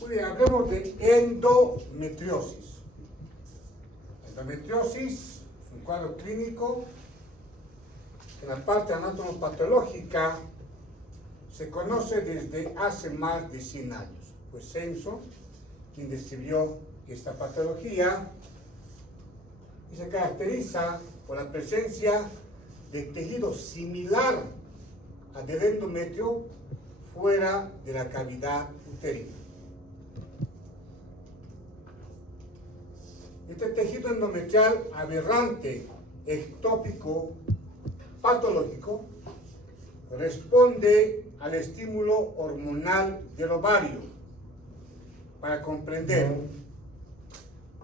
Muy bien, hablemos de endometriosis. Endometriosis es un cuadro clínico que en la parte anatomopatológica se conoce desde hace más de 100 años. Fue Censo quien describió esta patología y se caracteriza por la presencia de tejido similar al del endometrio fuera de la cavidad uterina. Este tejido endometrial aberrante, ectópico, patológico, responde al estímulo hormonal del ovario. Para comprender,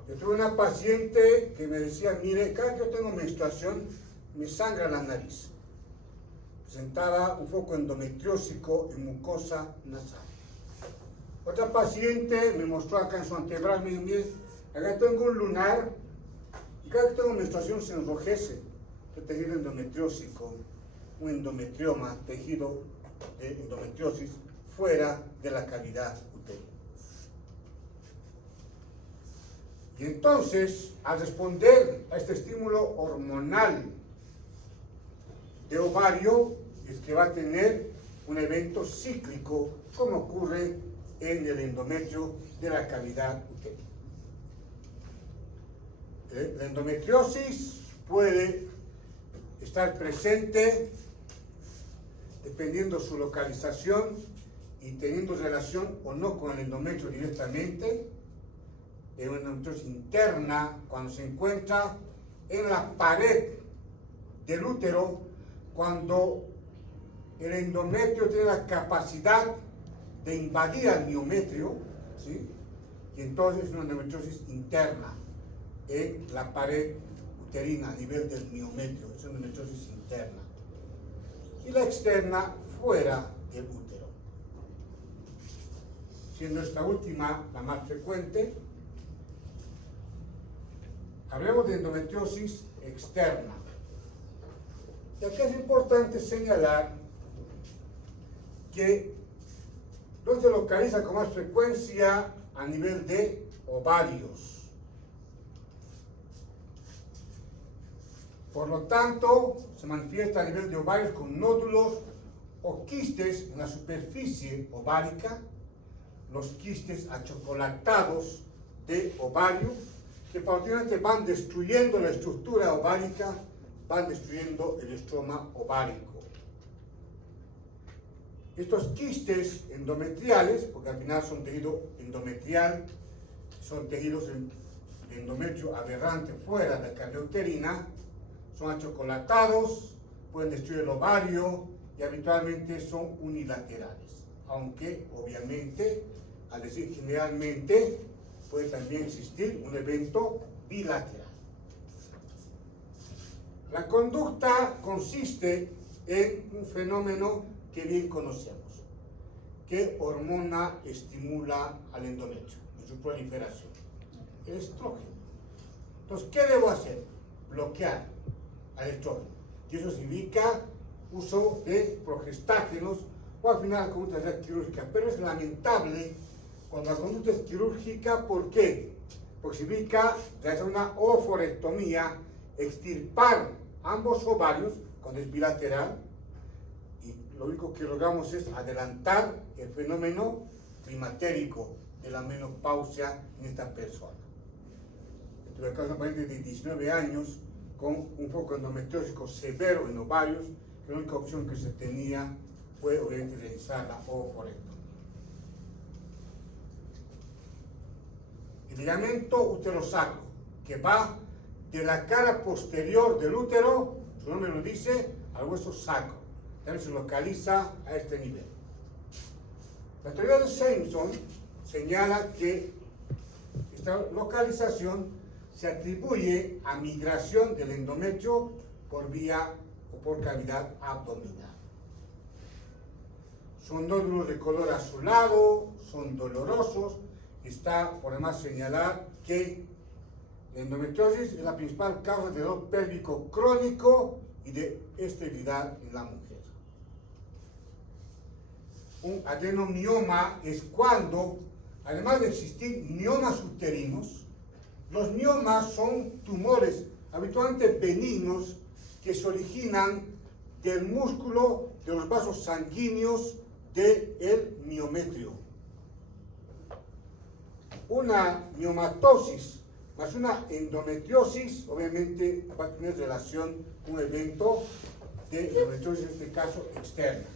yo tuve una paciente que me decía, mire, cada que yo tengo menstruación, me sangra la nariz. Presentaba un foco endometriósico en mucosa nasal. Otra paciente me mostró acá en su antebrazo, me dijo, mire, acá tengo un lunar y cada que tengo menstruación se enrojece. El tejido endometriósico, un endometrioma, tejido de endometriosis fuera de la cavidad uterina. Y entonces, al responder a este estímulo hormonal de ovario, es que va a tener un evento cíclico, como ocurre en el endometrio de la cavidad uterina. La endometriosis puede estar presente dependiendo su localización y teniendo relación o no con el endometrio directamente. Es una endometriosis interna cuando se encuentra en la pared del útero, cuando el endometrio tiene la capacidad de invadir al miometrio, ¿sí? Y entonces es una endometriosis interna en la pared uterina a nivel del miometrio, es una endometriosis interna. Y la externa fuera del útero. Siendo esta última la más frecuente, hablemos de endometriosis externa. Y aquí es importante señalar que no se localiza con más frecuencia a nivel de ovarios. Por lo tanto, se manifiesta a nivel de ovarios con nódulos o quistes en la superficie ovárica, los quistes achocolatados de ovario, que paulatinamente van destruyendo la estructura ovárica, van destruyendo el estroma ovárico. Estos quistes endometriales, porque al final son tejido endometrial, son tejidos de endometrio aberrante fuera de la cavidad uterina, son achocolatados, pueden destruir el ovario y habitualmente son unilaterales, aunque obviamente, al decir generalmente, puede también existir un evento bilateral. La conducta consiste en un fenómeno que bien conocemos. ¿Qué hormona estimula al endometrio en su proliferación? El estrógeno. Entonces, ¿qué debo hacer? Bloquear al estrógeno. Y eso significa uso de progestágenos o al final la conducta es quirúrgica. Pero es lamentable cuando la conducta es quirúrgica. ¿Por qué? Porque significa realizar una oophorectomía, extirpar ambos ovarios cuando es bilateral, y lo único que logramos es adelantar el fenómeno climatérico de la menopausia en esta persona. Tuve acá una paciente de 19 años con un foco endometriósico severo en ovarios, que la única opción que se tenía fue obviamente realizar la oophorectomía. el ligamento uterosacro, que va de la cara posterior del útero, su nombre lo dice, al hueso sacro. También se localiza a este nivel. La teoría de Simpson señala que esta localización se atribuye a migración del endometrio por vía o por cavidad abdominal. Son nódulos de color azulado, son dolorosos. Está por demás señalar que la endometriosis es la principal causa de dolor pélvico crónico y de esterilidad en la mujer. Un adenomioma es cuando, además de existir miomas uterinos, los miomas son tumores habitualmente benignos que se originan del músculo de los vasos sanguíneos del miometrio. Una miomatosis más una endometriosis obviamente va a tener relación con un evento de endometriosis, en este caso externa.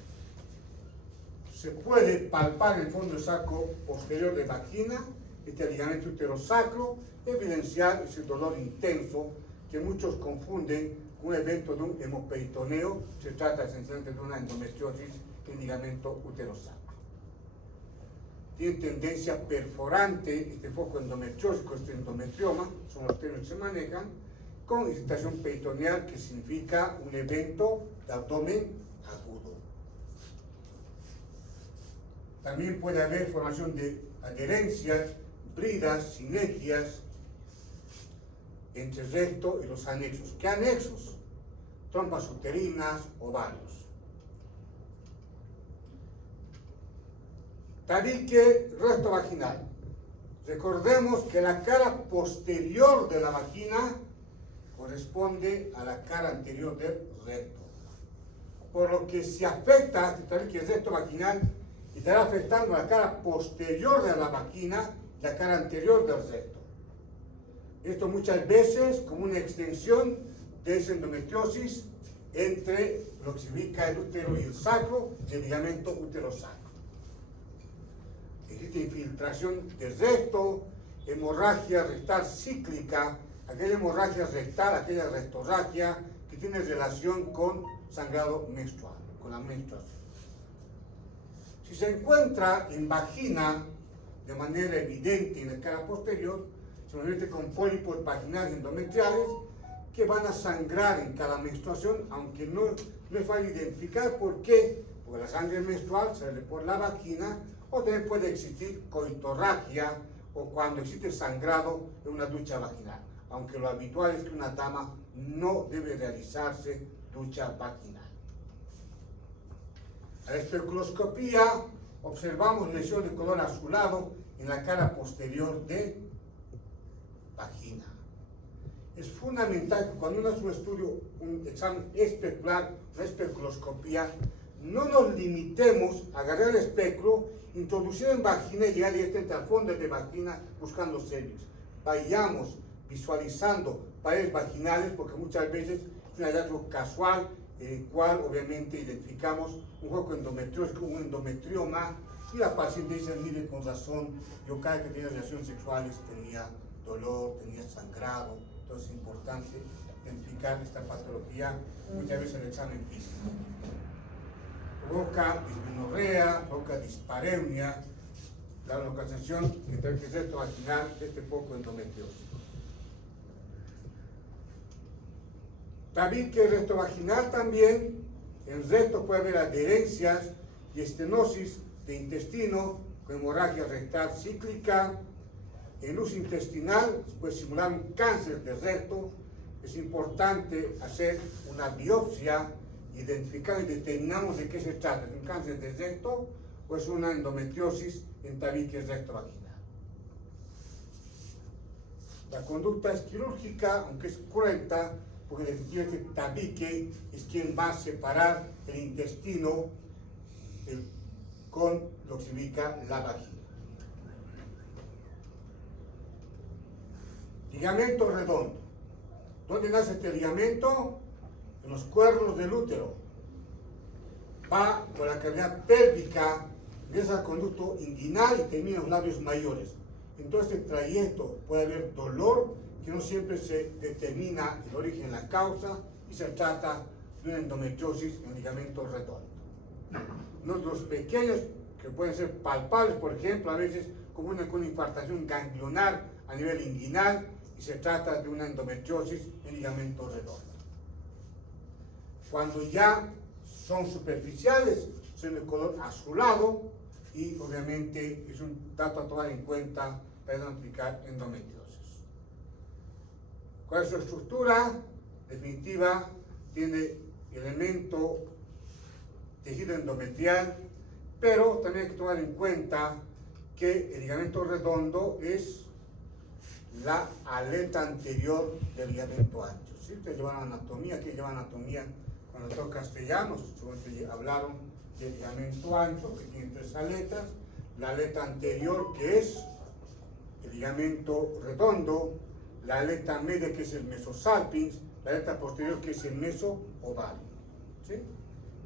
Se puede palpar en el fondo del saco posterior de vagina, este ligamento uterosacro, evidenciar ese dolor intenso que muchos confunden con un evento de un hemoperitoneo. Se trata esencialmente de una endometriosis en ligamento uterosacro. Tiene tendencia perforante este foco endometriósico, este endometrioma, son los términos que se manejan, con excitación peritoneal, que significa un evento de abdomen agudo. También puede haber formación de adherencias, bridas, sinergias entre el recto y los anexos. ¿Qué anexos? Trompas uterinas, ovarios. Tabique recto vaginal. Recordemos que la cara posterior de la vagina corresponde a la cara anterior del recto. Por lo que si afecta este tabique recto vaginal, estará afectando la cara posterior de la vagina y la cara anterior del recto. Esto muchas veces como una extensión de esa endometriosis entre lo que se ubica el útero y el sacro, el ligamento uterosacro. Existe infiltración del recto, hemorragia rectal cíclica, aquella hemorragia rectal, aquella rectorragia que tiene relación con sangrado menstrual, con la menstruación. Si se encuentra en vagina de manera evidente en la cara posterior, se manifiesta con pólipos vaginales endometriales que van a sangrar en cada menstruación, aunque no es fácil identificar por qué, porque la sangre menstrual sale por la vagina, o también puede existir coitorragia o cuando existe sangrado en una ducha vaginal, aunque lo habitual es que una dama no debe realizarse ducha vaginal. A la especuloscopía observamos lesión de color azulado en la cara posterior de vagina. Es fundamental que cuando uno hace un estudio, un examen especular, una especuloscopía, no nos limitemos a agarrar el espectro, introducir en vagina y llegar directamente al fondo de vagina buscando cervix. Vayamos visualizando paredes vaginales, porque muchas veces es un hallazgo casual, en el cual obviamente identificamos un foco endometriósico, un endometrioma, y la paciente dice, mire, con razón, yo cada vez que tenía relaciones sexuales tenía dolor, tenía sangrado. Entonces es importante identificar esta patología, muchas veces en el examen físico. Provoca dismenorrea, provoca dispareunia, la localización entre el recto vaginal de este foco endometriósico. Tabique recto vaginal también, en el recto puede haber adherencias y estenosis de intestino con hemorragia rectal cíclica. En luz intestinal puede simular un cáncer de recto. Es importante hacer una biopsia, identificar y determinamos de qué se trata. ¿Es un cáncer de recto o es una endometriosis en tabique recto vaginal? La conducta es quirúrgica, aunque es cruenta, porque definitivamente este tabique es quien va a separar el intestino con lo que significa la vagina. Ligamento redondo. ¿Dónde nace este ligamento? En los cuernos del útero. Va por la cavidad pélvica, ingresa al conducto inguinal y termina en los labios mayores. En todo este trayecto puede haber dolor que no siempre se determina el origen, la causa, y se trata de una endometriosis en el ligamento redondo. Los pequeños que pueden ser palpables, por ejemplo, a veces confunden con una infartación ganglionar a nivel inguinal y se trata de una endometriosis en ligamento redondo. Cuando ya son superficiales, son de color azulado y obviamente es un dato a tomar en cuenta para identificar endometriosis. ¿Cuál es su estructura? Definitiva, tiene elemento tejido endometrial, pero también hay que tomar en cuenta que el ligamento redondo es la aleta anterior del ligamento ancho. Si ustedes llevan anatomía, aquí llevan anatomía con el doctor Castellanos, seguramente hablaron del ligamento ancho, que tiene tres aletas, la aleta anterior que es el ligamento redondo, la aleta media que es el mesosalpinx, la aleta posterior que es el mesoovario. ¿Sí?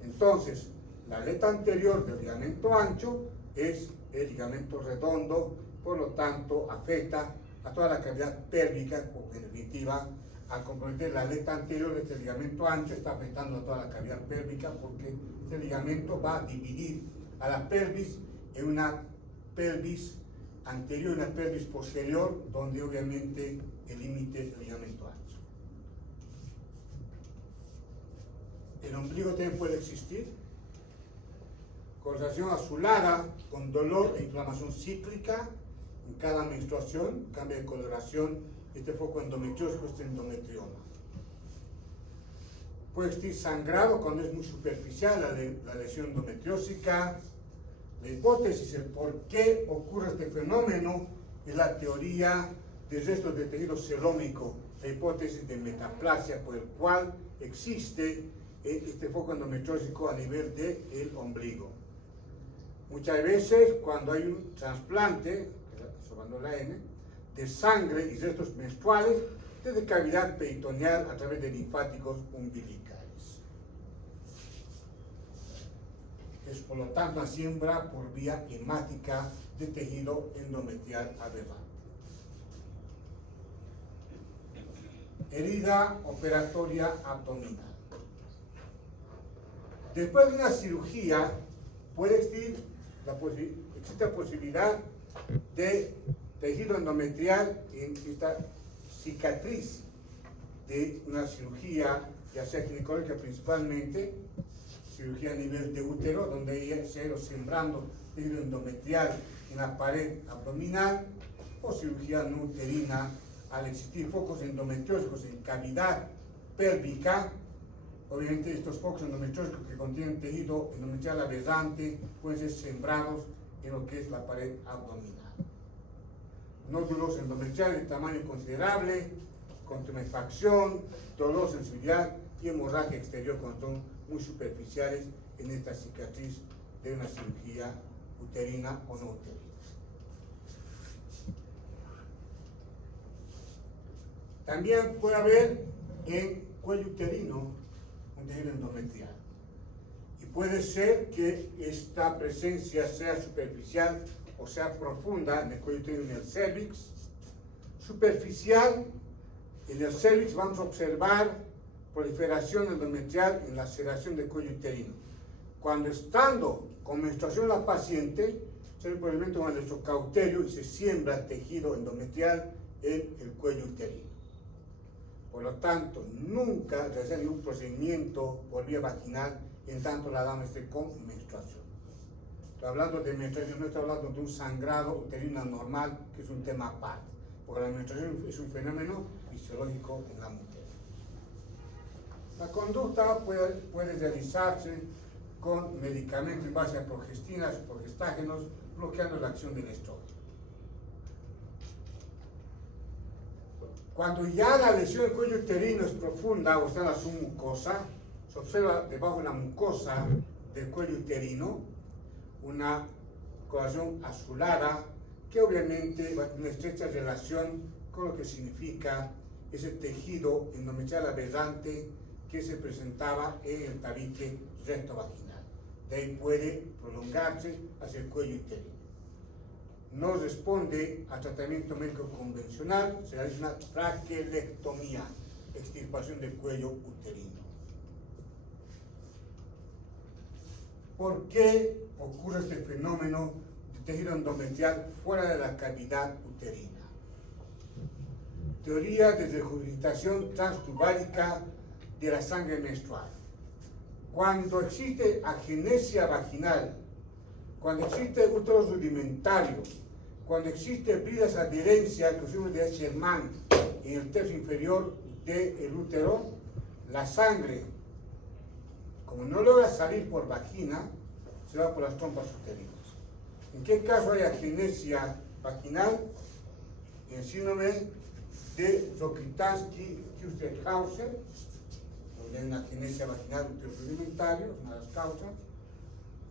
Entonces, la aleta anterior del ligamento ancho es el ligamento redondo, por lo tanto afecta a toda la cavidad pélvica, en definitiva, al comprometer la aleta anterior de este ligamento ancho está afectando a toda la cavidad pélvica porque este ligamento va a dividir a la pelvis en una pelvis anterior y una pelvis posterior, donde obviamente el límite es el ligamento ancho. El ombligo también puede existir, coloración azulada con dolor e inflamación cíclica en cada menstruación, cambio de coloración, este foco endometriósico, este endometrioma. Puede existir sangrado cuando es muy superficial la lesión endometriósica. La hipótesis, el por qué ocurre este fenómeno, es la teoría de restos de tejido celómico, la hipótesis de metaplasia, por el cual existe este foco endometriósico a nivel del ombligo. Muchas veces cuando hay un trasplante, sobando la N, de sangre y restos menstruales desde cavidad peritoneal a través de linfáticos umbilicales. Es por lo tanto una siembra por vía hemática de tejido endometrial aberrante. Herida operatoria abdominal. Después de una cirugía puede existir existe la posibilidad de tejido endometrial en esta cicatriz de una cirugía, ya sea ginecológica principalmente, cirugía a nivel de útero, donde se ha ido sembrando tejido endometrial en la pared abdominal, o cirugía no uterina al existir focos endometriósicos en cavidad pélvica. Obviamente estos focos endometriósicos que contienen tejido endometrial aberrante pueden ser sembrados en lo que es la pared abdominal. Nódulos endometriales de tamaño considerable, con tumefacción, dolor, sensibilidad y hemorragia exterior cuando son muy superficiales en esta cicatriz de una cirugía uterina o no uterina. También puede haber en cuello uterino un tejido endometrial. Y puede ser que esta presencia sea superficial o sea profunda en el cuello uterino, en el cervix. Superficial, en el cervix vamos a observar proliferación endometrial en la laceración del cuello uterino. Cuando estando con menstruación la paciente, se ve un procedimiento con el electrocauterio y se siembra tejido endometrial en el cuello uterino. Por lo tanto, nunca realizar ningún procedimiento por vía vaginal en tanto la dama esté con menstruación. Estoy hablando de menstruación, no estoy hablando de un sangrado uterino normal, que es un tema aparte, porque la menstruación es un fenómeno fisiológico en la mujer. La conducta puede realizarse con medicamentos en base a progestinas o progestágenos, bloqueando la acción del estrógeno. Cuando ya la lesión del cuello uterino es profunda o está en la submucosa, se observa debajo de la mucosa del cuello uterino una coloración azulada que obviamente va a tener estrecha relación con lo que significa ese tejido endometrial aberrante que se presentaba en el tabique recto vaginal. De ahí puede prolongarse hacia el cuello uterino. no responde al tratamiento médico convencional, se realiza una traquelectomía, extirpación del cuello uterino. ¿Por qué ocurre este fenómeno de tejido endometrial fuera de la cavidad uterina? Teoría de regurgitación transtubárica de la sangre menstrual. Cuando existe agenesia vaginal, cuando existe útero rudimentario, cuando existe bridas adherencia, que sufrimos de Sherman en el tercio inferior del útero, la sangre, como no logra salir por vagina, se va por las trompas uterinas. ¿En qué caso hay agenesia vaginal? En el síndrome de Rokitansky-Kuster-Hauser, donde hay una agenesia vaginal útero rudimentario, es una de las causas.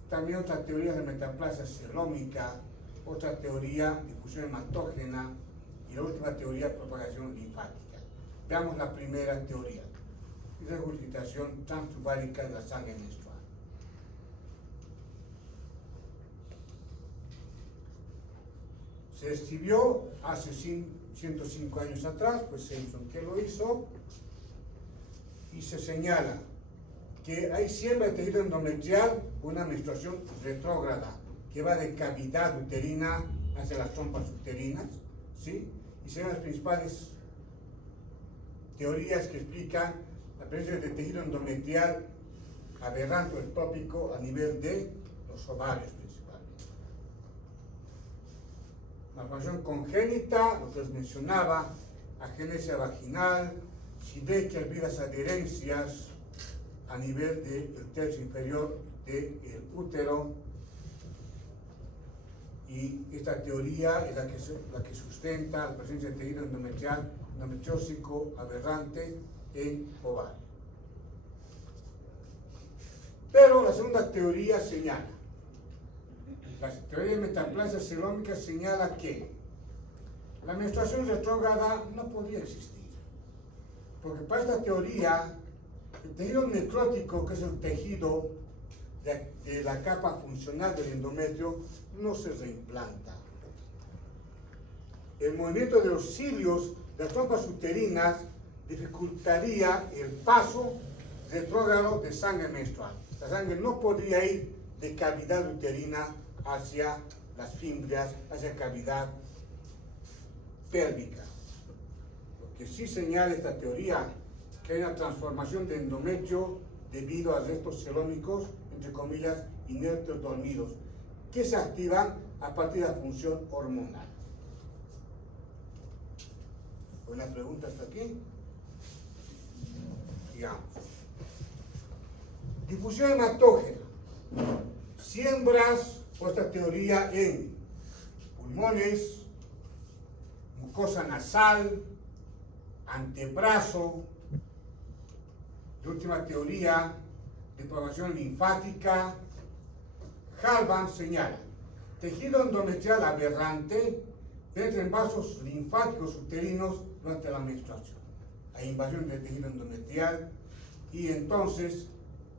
También otra teoría de metaplasia celómica, otra teoría difusión hematógena y la última teoría propagación linfática. Veamos la primera teoría, regurgitación transtubárica de la sangre menstrual. Se escribió hace 105 años atrás, pues Simpson que lo hizo, y se señala que hay siempre tejido endometrial una menstruación retrógrada que va de cavidad uterina hacia las trompas uterinas, ¿sí? Y son las principales teorías que explican la presencia de tejido endometrial aberrante o ectópico a nivel de los ovarios principalmente. Malformación congénita, lo que les mencionaba, agenesia vaginal, sidequias, bridas adherencias a nivel del tercio inferior del útero, y esta teoría es la que sustenta la presencia de tejido endometrial endometriósico aberrante en ovario. Pero la segunda teoría señala, la teoría de metaplasia celómica señala que la menstruación retrógrada no podría existir, porque para esta teoría el tejido necrótico, que es el tejido de la capa funcional del endometrio, no se reimplanta. El movimiento de los cilios de las trompas uterinas dificultaría el paso retrógrado de sangre menstrual. La sangre no podría ir de cavidad uterina hacia las fimbrias, hacia cavidad pélvica. Lo que sí señala esta teoría, que hay una transformación de endometrio debido a restos celómicos, entre comillas, inertes dormidos, que se activan a partir de la función hormonal. ¿Una pregunta hasta aquí? Digamos. Difusión hematógena. Siembras por esta teoría en pulmones, mucosa nasal, antebrazo. La última teoría de propagación linfática. Halban señala, tejido endometrial aberrante penetra en vasos linfáticos uterinos durante la menstruación. Hay invasión del tejido endometrial y entonces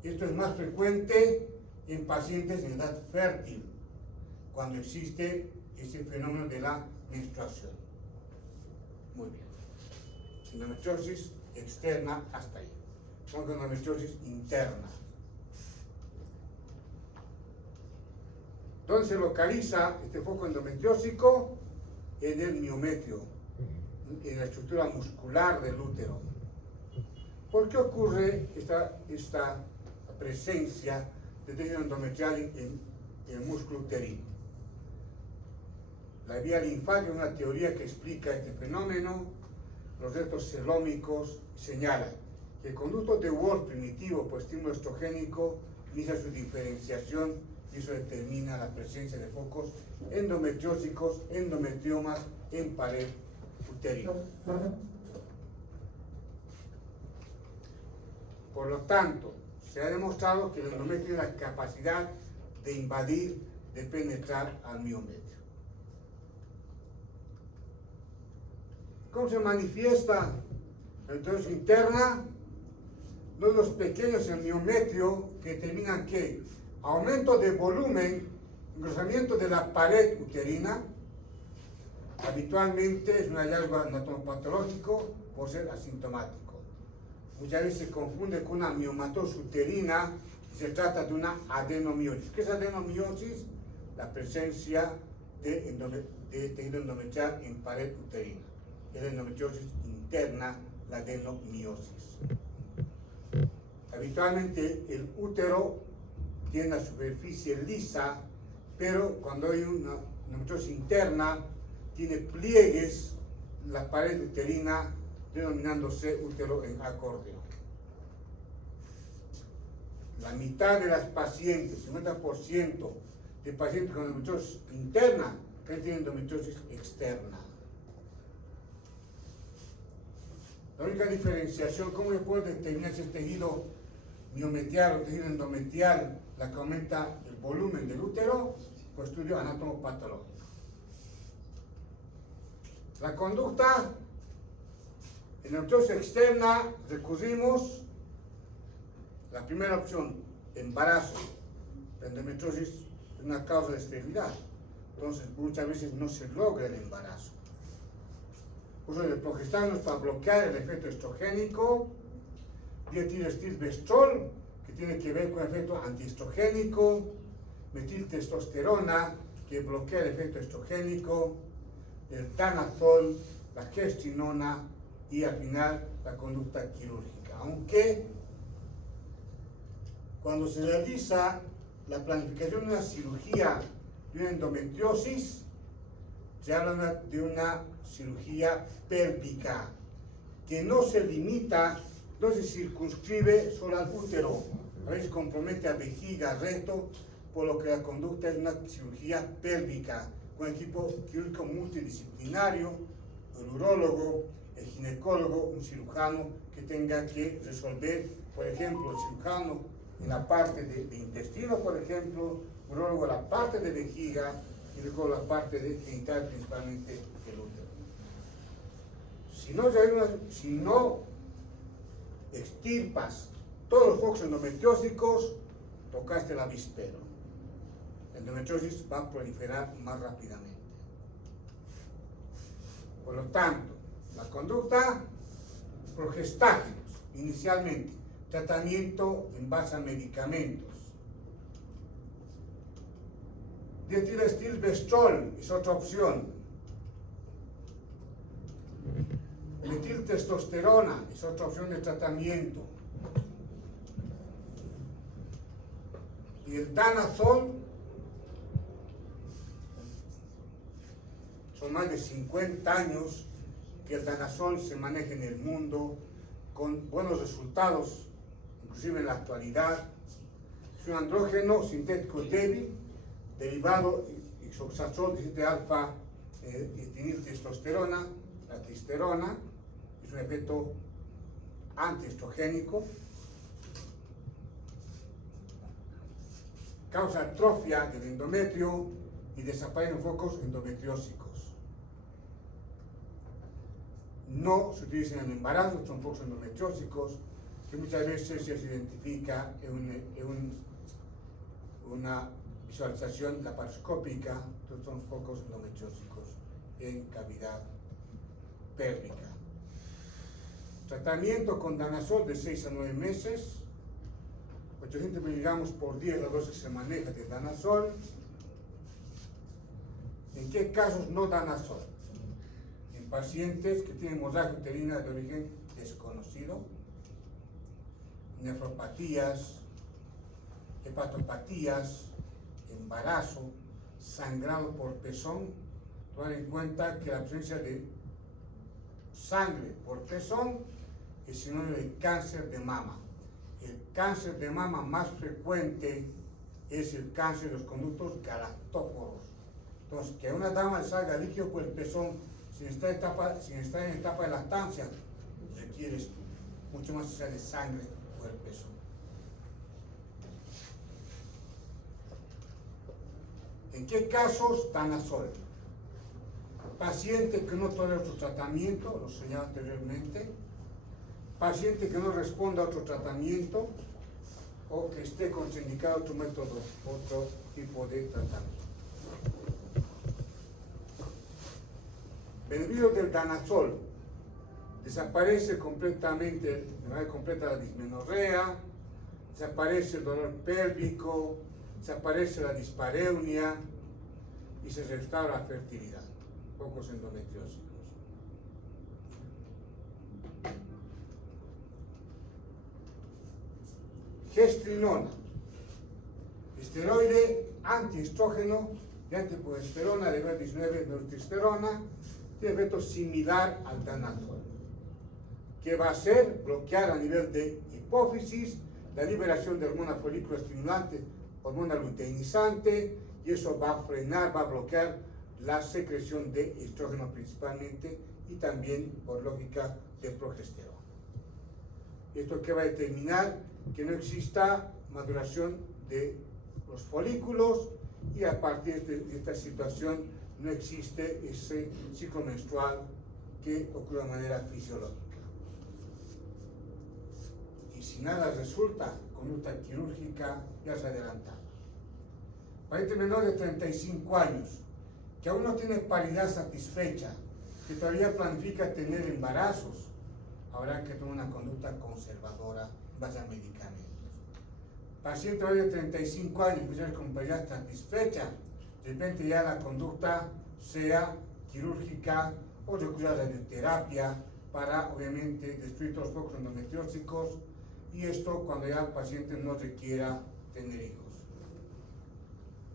esto es más frecuente en pacientes en edad fértil, cuando existe ese fenómeno de la menstruación. Muy bien. Endometriosis externa hasta ahí. Vamos con endometriosis interna. ¿Dónde se localiza este foco endometriósico? En el miometrio, en la estructura muscular del útero. ¿Por qué ocurre esta presencia de tejido endometrial en el músculo uterino? La vía linfática es una teoría que explica este fenómeno. Los restos celómicos señalan que el conducto de Wolff primitivo por estímulo estrogénico inicia su diferenciación y eso determina la presencia de focos endometriósicos, endometriomas en pared uterina. Por lo tanto, se ha demostrado que el endometrio tiene la capacidad de invadir, de penetrar al miometrio. ¿Cómo se manifiesta la endometriosis interna? Nódulos pequeños en el miometrio que determinan que aumento de volumen, engrosamiento de la pared uterina, Habitualmente es un hallazgo anatomopatológico por ser asintomático. Muchas veces se confunde con una miomatosis uterina y se trata de una adenomiosis. ¿Qué es adenomiosis? La presencia de tejido endometrial en pared uterina. Es la endometriosis interna, la adenomiosis. Habitualmente el útero tiene la superficie lisa, pero cuando hay una endometriosis interna, tiene pliegues la pared uterina, denominándose útero en acordeón. La mitad de las pacientes, 50% de pacientes con endometriosis interna, tienen endometriosis externa. La única diferenciación, ¿cómo se puede determinar si es tejido miometrial o tejido endometrial la que aumenta el volumen del útero? Pues estudio anatomopatológico. La conducta, en endometriosis externa recurrimos, la primera opción, embarazo. La endometriosis es una causa de esterilidad, entonces muchas veces no se logra el embarazo. Uso de progestanos para bloquear el efecto estrogénico, dietilestilbestrol, que tiene que ver con el efecto antiestrogénico, metiltestosterona, que bloquea el efecto estrogénico, el danazol, la gestinona y al final la conducta quirúrgica. Aunque cuando se realiza la planificación de una cirugía de una endometriosis, se habla de una cirugía pélvica, que no se limita, no se circunscribe solo al útero, a veces compromete a vejiga, recto, por lo que la conducta es una cirugía pélvica, con equipo quirúrgico multidisciplinario, el urólogo, el ginecólogo, un cirujano que tenga que resolver, por ejemplo, el cirujano en la parte de intestino, por ejemplo, urólogo la parte de vejiga, y luego la parte de genital, principalmente el útero. Si no extirpas todos los focos endometriósicos, tocaste el avispero. La endometriosis va a proliferar más rápidamente. Por lo tanto, la conducta, progestágenos, inicialmente, tratamiento en base a medicamentos. Dietilestilbestrol es otra opción. Metiltestosterona es otra opción de tratamiento. Y el danazol, son más de 50 años que el danazol se maneja en el mundo con buenos resultados, inclusive en la actualidad. Es un andrógeno sintético débil, derivado isoxazol, 17 alfa, etiltestosterona, la testosterona, es un efecto antiestrogénico, causa atrofia del endometrio y desaparecen focos endometriósicos. No se utilizan en el embarazo, son focos endometriósicos que muchas veces se identifica en una visualización laparoscópica, entonces son focos endometriósicos en cavidad pélvica. Tratamiento con danazol de 6 a 9 meses, 800 miligramos por día es la dosis que se maneja de danazol. ¿En qué casos no danazol? En pacientes que tienen hemorragia uterina de origen desconocido, nefropatías, hepatopatías, embarazo, sangrado por pezón. Tomar en cuenta que la presencia de sangre por pezón es sinónimo de cáncer de mama. El cáncer de mama más frecuente es el cáncer de los conductos galactóforos. Entonces, que a una dama le salga líquido por el pezón sin estar en etapa de lactancia, requiere estudio, mucho más si sale sangre por el pezón. ¿En qué casos danazol? Paciente que no tolera otro tratamiento, lo señalé anteriormente, paciente que no responda a otro tratamiento o que esté contraindicado otro método, otro tipo de tratamiento. beneficio del danazol. Desaparece completamente, de manera completa, la dismenorrea, desaparece el dolor pélvico, desaparece la dispareunia y se restaura la fertilidad. Pocos endometriósicos. Gestrinona, esteroide antiestrógeno de antiprogesterona de grado 19 de testosterona, tiene efecto similar al danazol, que va a hacer bloquear a nivel de hipófisis la liberación de hormona folículo estimulante, hormona luteinizante, y eso va a frenar, va a bloquear la secreción de estrógeno principalmente y también, por lógica, de progesterona. Esto que va a determinar que no exista maduración de los folículos y a partir de esta situación no existe ese ciclo menstrual que ocurre de manera fisiológica. Y si nada resulta, conducta quirúrgica ya se adelantaba. Paciente menor de 35 años, que aún no tiene paridad satisfecha, que todavía planifica tener embarazos, habrá que tomar una conducta conservadora en base a medicamentos. Paciente de 35 años, que ya con paridad satisfecha, de repente ya la conducta sea quirúrgica o recurrir a radioterapia para, obviamente, destruir todos los focos endometriósicos, y esto cuando ya el paciente no requiera tener hijos,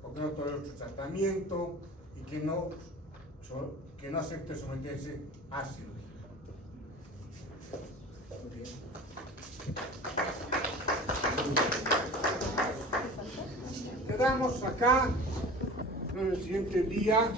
porque no tolera otro tratamiento y que no acepte someterse a cirugía. Muy bien. Quedamos acá en el siguiente día.